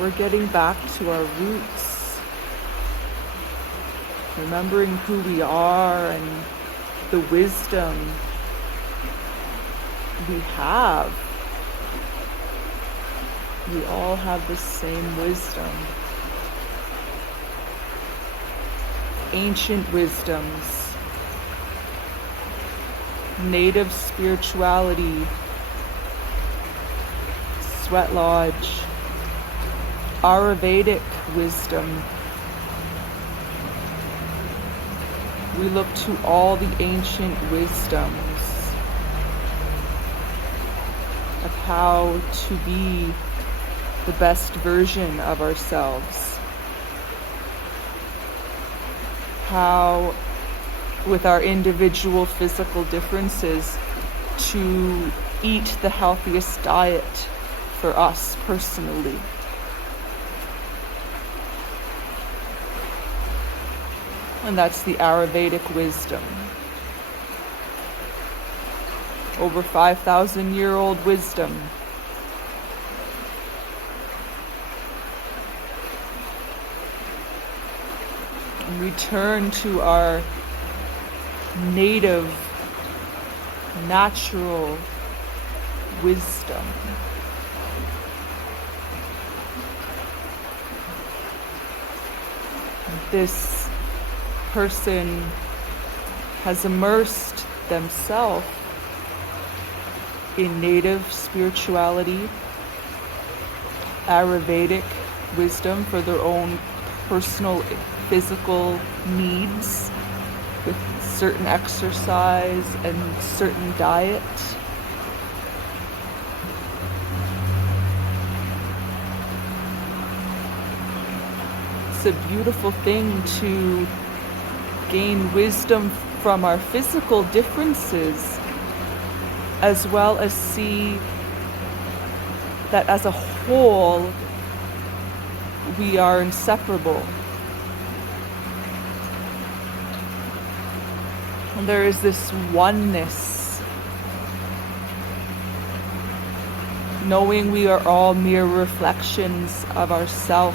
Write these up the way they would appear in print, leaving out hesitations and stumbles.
We're getting back to our roots, remembering who we are and the wisdom we have. We all have the same wisdom. Ancient wisdoms, native spirituality, sweat lodge, Ayurvedic wisdom. We look to all the ancient wisdoms of how to be the best version of ourselves. How, with our individual physical differences, to eat the healthiest diet for us personally. And that's the Ayurvedic wisdom. Over 5,000-year-old wisdom. And return to our native, natural wisdom. This person has immersed themselves in native spirituality, Ayurvedic wisdom for their own personal physical needs, with certain exercise and certain diet. It's a beautiful thing to gain wisdom from our physical differences, as well as see that as a whole we are inseparable. And there is this oneness, knowing we are all mere reflections of ourself.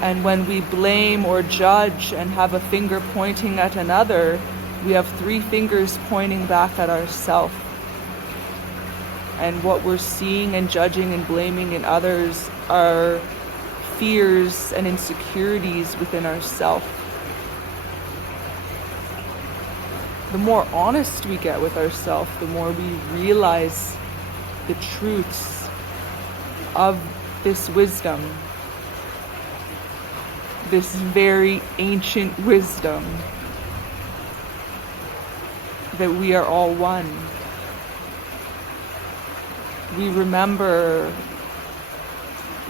And when we blame or judge and have a finger pointing at another, we have 3 fingers pointing back at ourselves. And what we're seeing and judging and blaming in others are fears and insecurities within ourselves. The more honest we get with ourselves, the more we realize the truths of this wisdom. This very ancient wisdom that we are all one. We remember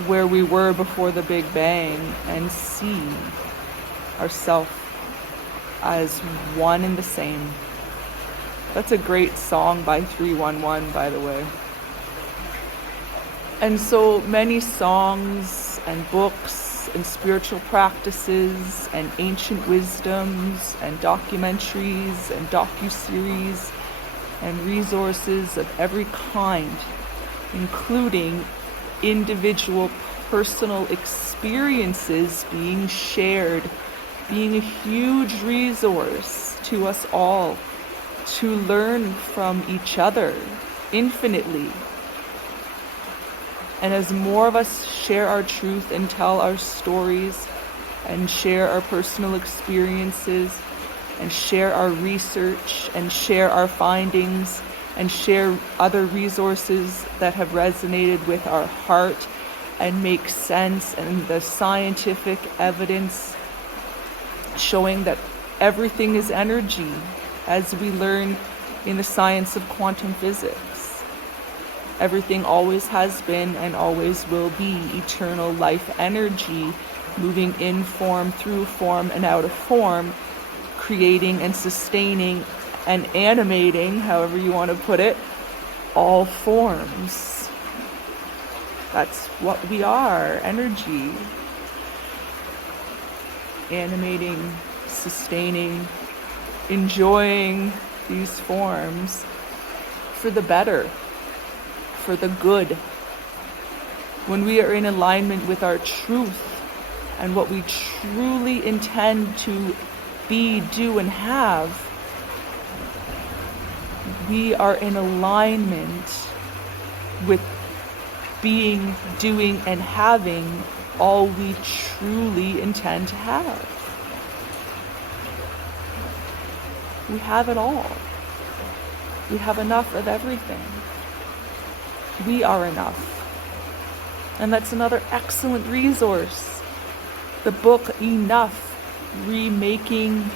where we were before the Big Bang and see ourselves as one and the same. That's a great song by 311, by the way. And so many songs and books and spiritual practices and ancient wisdoms and documentaries and docuseries and resources of every kind, including individual personal experiences being shared, being a huge resource to us all to learn from each other infinitely. And as more of us share our truth and tell our stories and share our personal experiences and share our research and share our findings and share other resources that have resonated with our heart and make sense, and the scientific evidence showing that everything is energy, as we learn in the science of quantum physics. Everything always has been and always will be eternal life energy, moving in form, through form, and out of form, creating and sustaining and animating, however you want to put it, all forms. That's what we are, energy. Animating, sustaining, enjoying these forms for the better, for the good, when we are in alignment with our truth and what we truly intend to be, do, and have, we are in alignment with being, doing, and having all we truly intend to have. We have it all. We have enough of everything. We are enough. And that's another excellent resource. The book Enough, Remaking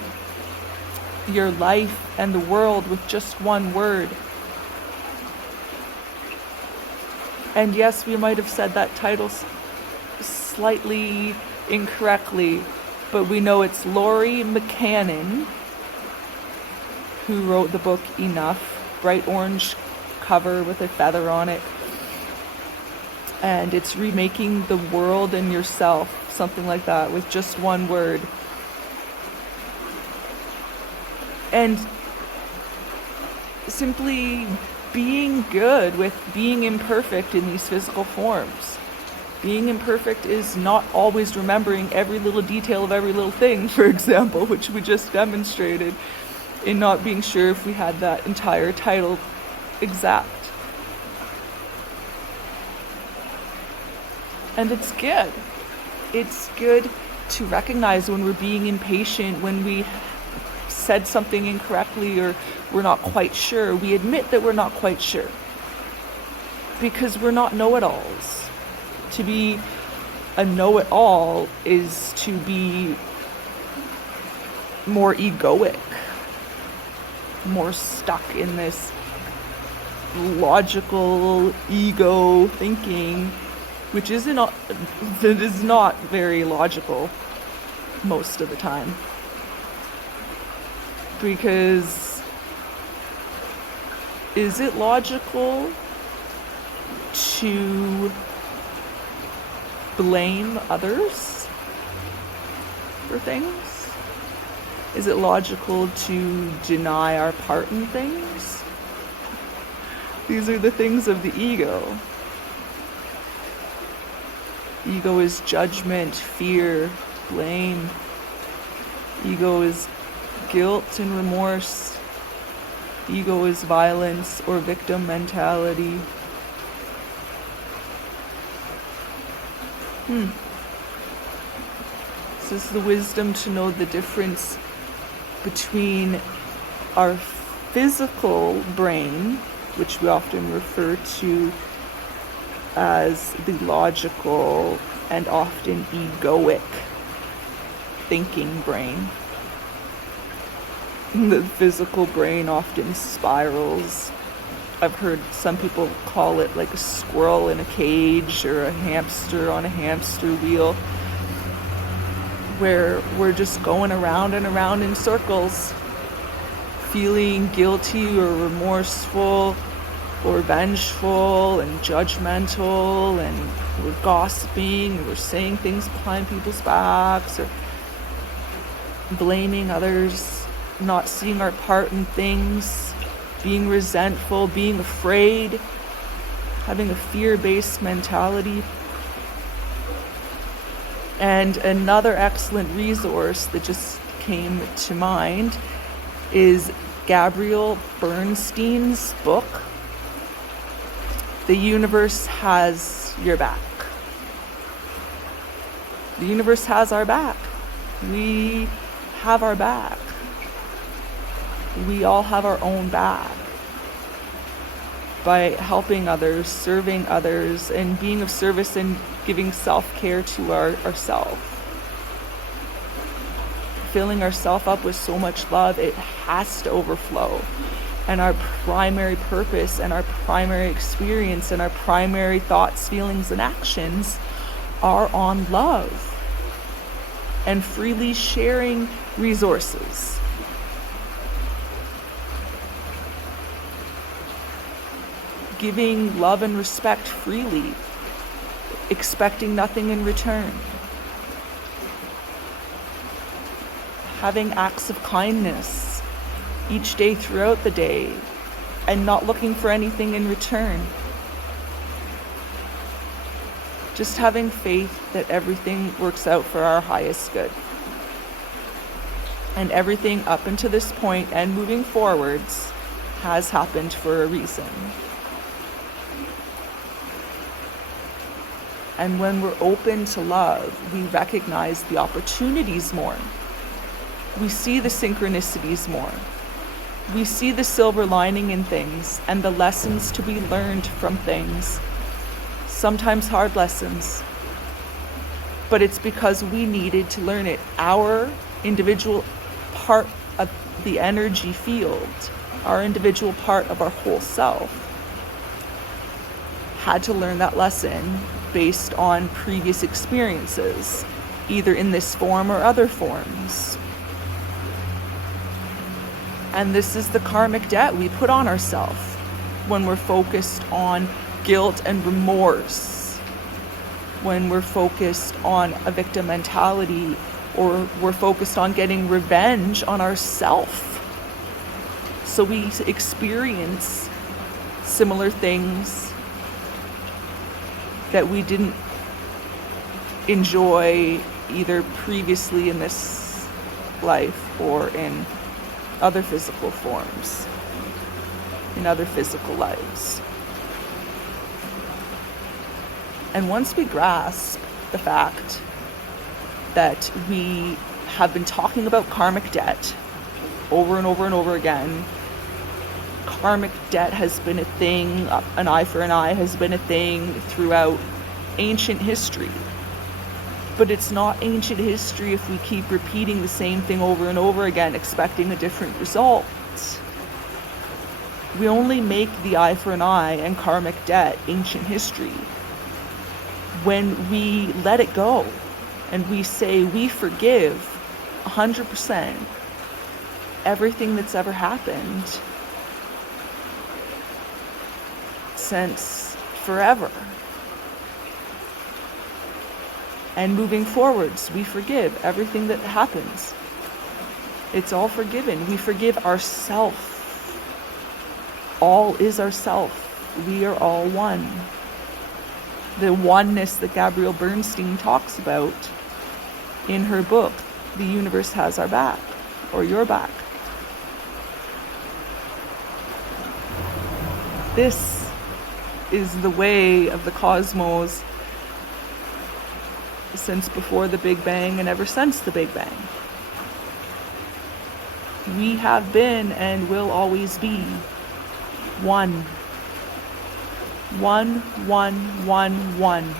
Your Life and the World with Just One Word. And yes, we might have said that title slightly incorrectly, but we know it's Laurie McCannon who wrote the book Enough, bright orange cover with a feather on it. And it's remaking the world and yourself, something like that, with just one word. And simply being good with being imperfect in these physical forms. Being imperfect is not always remembering every little detail of every little thing, for example, which we just demonstrated in not being sure if we had that entire title exact. And it's good. It's good to recognize when we're being impatient, when we said something incorrectly or we're not quite sure. We admit that we're not quite sure because we're not know-it-alls. To be a know-it-all is to be more egoic, more stuck in this logical ego thinking, which is not very logical most of the time. Because is it logical to blame others for things? Is it logical to deny our part in things? These are the things of the ego. Ego is judgment, fear, blame. Ego is guilt and remorse. Ego is violence or victim mentality. So this is the wisdom to know the difference between our physical brain, which we often refer to as the logical and often egoic thinking brain. The physical brain often spirals. I've heard some people call it like a squirrel in a cage or a hamster on a hamster wheel, where we're just going around and around in circles, feeling guilty or remorseful or vengeful and judgmental, and we're gossiping, and we're saying things behind people's backs, or blaming others, not seeing our part in things, being resentful, being afraid, having a fear-based mentality. And another excellent resource that just came to mind is Gabrielle Bernstein's book, The Universe Has Your Back. The universe has our back. We have our back. We all have our own back. By helping others, serving others, and being of service and giving self-care to ourselves. Filling ourselves up with so much love, it has to overflow. And our primary purpose and our primary experience and our primary thoughts, feelings, and actions are on love and freely sharing resources. Giving love and respect freely, expecting nothing in return. Having acts of kindness each day throughout the day and not looking for anything in return. Just having faith that everything works out for our highest good. And everything up until this point and moving forwards has happened for a reason. And when we're open to love, we recognize the opportunities more. We see the synchronicities more. We see the silver lining in things and the lessons to be learned from things. Sometimes hard lessons. But it's because we needed to learn it. Our individual part of the energy field, our individual part of our whole self, had to learn that lesson based on previous experiences, either in this form or other forms. And this is the karmic debt we put on ourselves when we're focused on guilt and remorse, when we're focused on a victim mentality, or we're focused on getting revenge on ourselves. So we experience similar things that we didn't enjoy either previously in this life or in other physical forms, in other physical lives. And once we grasp the fact that we have been talking about karmic debt over and over and over again, karmic debt has been a thing, an eye for an eye has been a thing throughout ancient history. But it's not ancient history if we keep repeating the same thing over and over again, expecting a different result. We only make the eye for an eye and karmic debt ancient history when we let it go and we say we forgive 100% everything that's ever happened since forever. And moving forwards, we forgive everything that happens. It's all forgiven. We forgive ourself. All is ourself. We are all one. The oneness that Gabrielle Bernstein talks about in her book, The Universe Has Our Back, or Your Back. This is the way of the cosmos since before the Big Bang and ever since the Big Bang. We have been and will always be one. One, one, one, one.